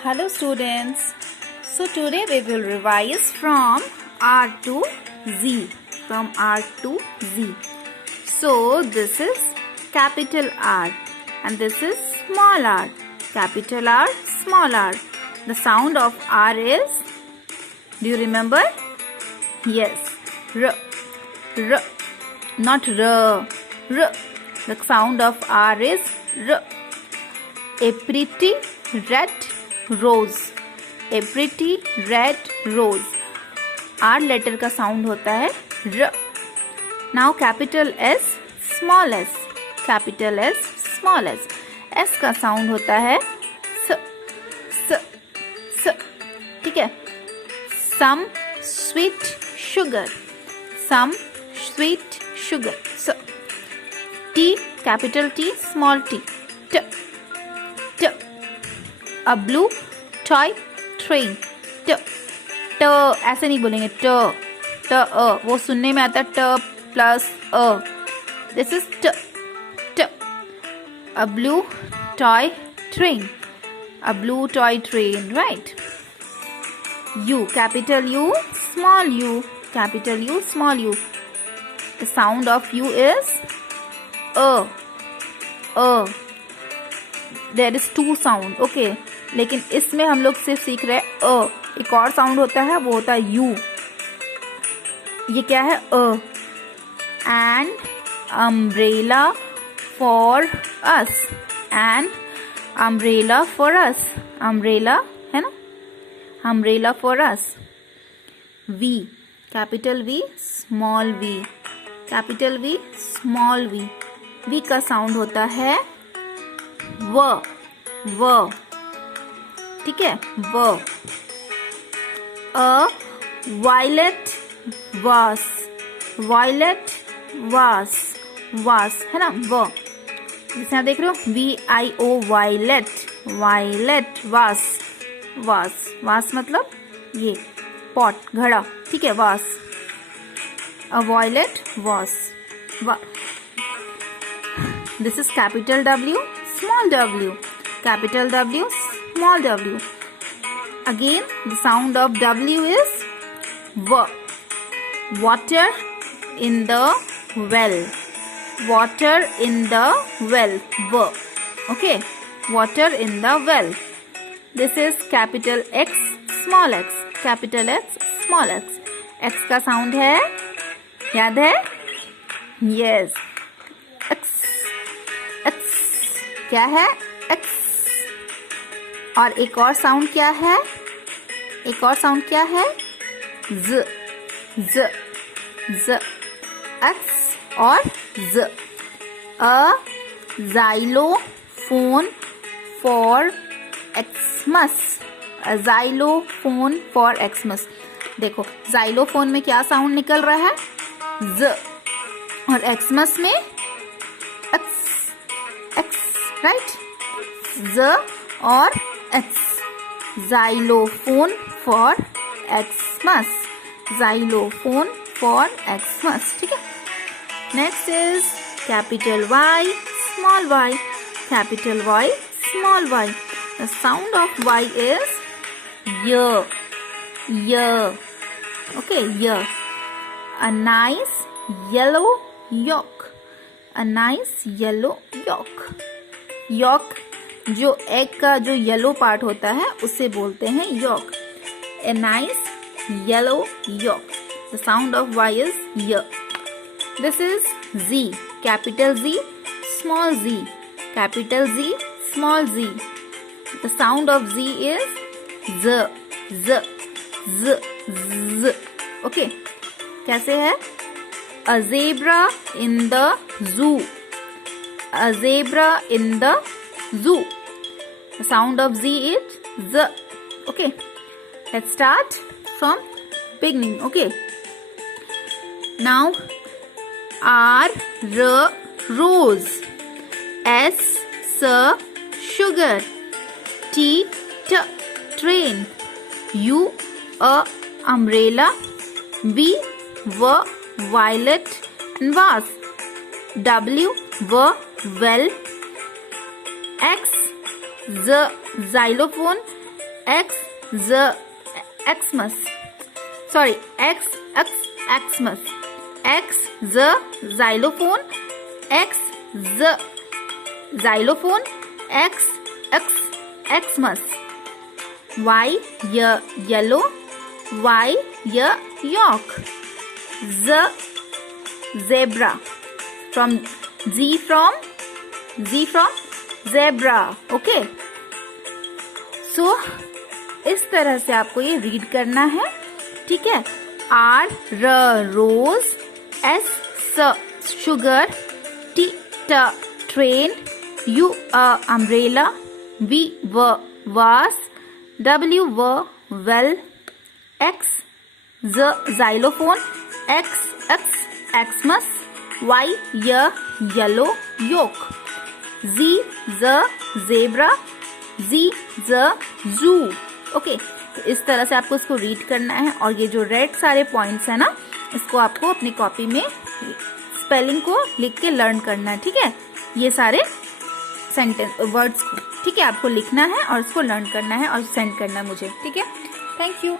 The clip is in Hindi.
Hello students. So today we will revise from R to Z. From R to Z. So this is capital R and this is small r. Capital R, small r. The sound of R is, do you remember? Yes, R. R. Not R. R. The sound of R is R. A pretty red rose. A pretty red rose. R letter का sound होता है R. Now capital S, small s. Capital S, small s. S का sound होता है S. S. S. ठीक है. Some sweet sugar. Some sweet sugar. S. T, capital T, small t. T. T. A blue toy train. T. T ऐसे नहीं बोलेंगे. T. T. वो सुनने में आता है T plus A. This is T. T. A blue toy train. A blue toy train, right? U, capital U, small u. Capital U, small u. The sound of U is A. A. There is two sound, okay. लेकिन इसमें हम लोग सिर्फ सीख रहे हैं अ. एक और साउंड होता है, वो होता है यू. ये क्या है? अ. And umbrella for us. And umbrella for us. Umbrella है ना, umbrella for us. V, capital V, small V. Capital V, small V. V का साउंड होता है व. व, ठीक है, व. अ वायलेट वास. वायलेट वास. वास है ना, व. जिसे आप देख रहे हो VIO, वायलेट. वायलेट वास. वास. वास मतलब ये पॉट, घड़ा, ठीक है, वास. अ वायलेट वास. This is capital W, small w. Capital W, small w. Again, the sound of W is V. Water in the well. Water in the well. V. Okay. Water in the well. This is capital X, small x. Capital X, small x. X का sound है, याद है? Yes. X. X. क्या है? X. और एक और साउंड क्या है? एक और साउंड क्या है? Z. Z. Z. X और Z. A xylophone for Xmas. A xylophone for Xmas. देखो, xylophone में क्या साउंड निकल रहा है? Z. और Xmas में X. X, right? Z और X. Xylophone for Xmas. Xylophone for Xmas. ठीक है. Next is capital Y, small y. Capital Y, small y. The sound of Y is Y. Y. Okay, Y. A nice yellow yolk. A nice yellow yolk. Yolk जो एग का जो येलो पार्ट होता है उसे बोलते हैं yolk. A nice yellow yolk. The sound of Y is Y. This is Z. Capital Z, small z. Capital Z, small z. The sound of Z is Z. Z. Z. Z. Okay. कैसे है? A zebra in the zoo. A zebra in the zoo. The sound of Z is Z. Okay. Let's start from beginning. Okay. Now R rose. S sugar. T train. U umbrella. V violet and vase. W well. X xylophone. X the xylophone, X the xylophone, Xmas. Y yellow, Y york. Z zebra. From zebra. Okay. So इस तरह से आपको ये रीड करना है, ठीक है. R rose, S sugar, T train, U umbrella, V vase, W well, X xylophone, Xmas, Y yellow yolk, Z zebra, Z zoo. Okay, तो इस तरह से आपको इसको रीड करना है और ये जो रेड सारे पॉइंट्स है ना, इसको आपको अपनी कॉपी में स्पेलिंग को लिख के लर्न करना है, ठीक है. ये सारे सेंटेंस वर्ड्स को, ठीक है, आपको लिखना है और इसको लर्न करना है और सेंड करना है मुझे, ठीक है. Thank you.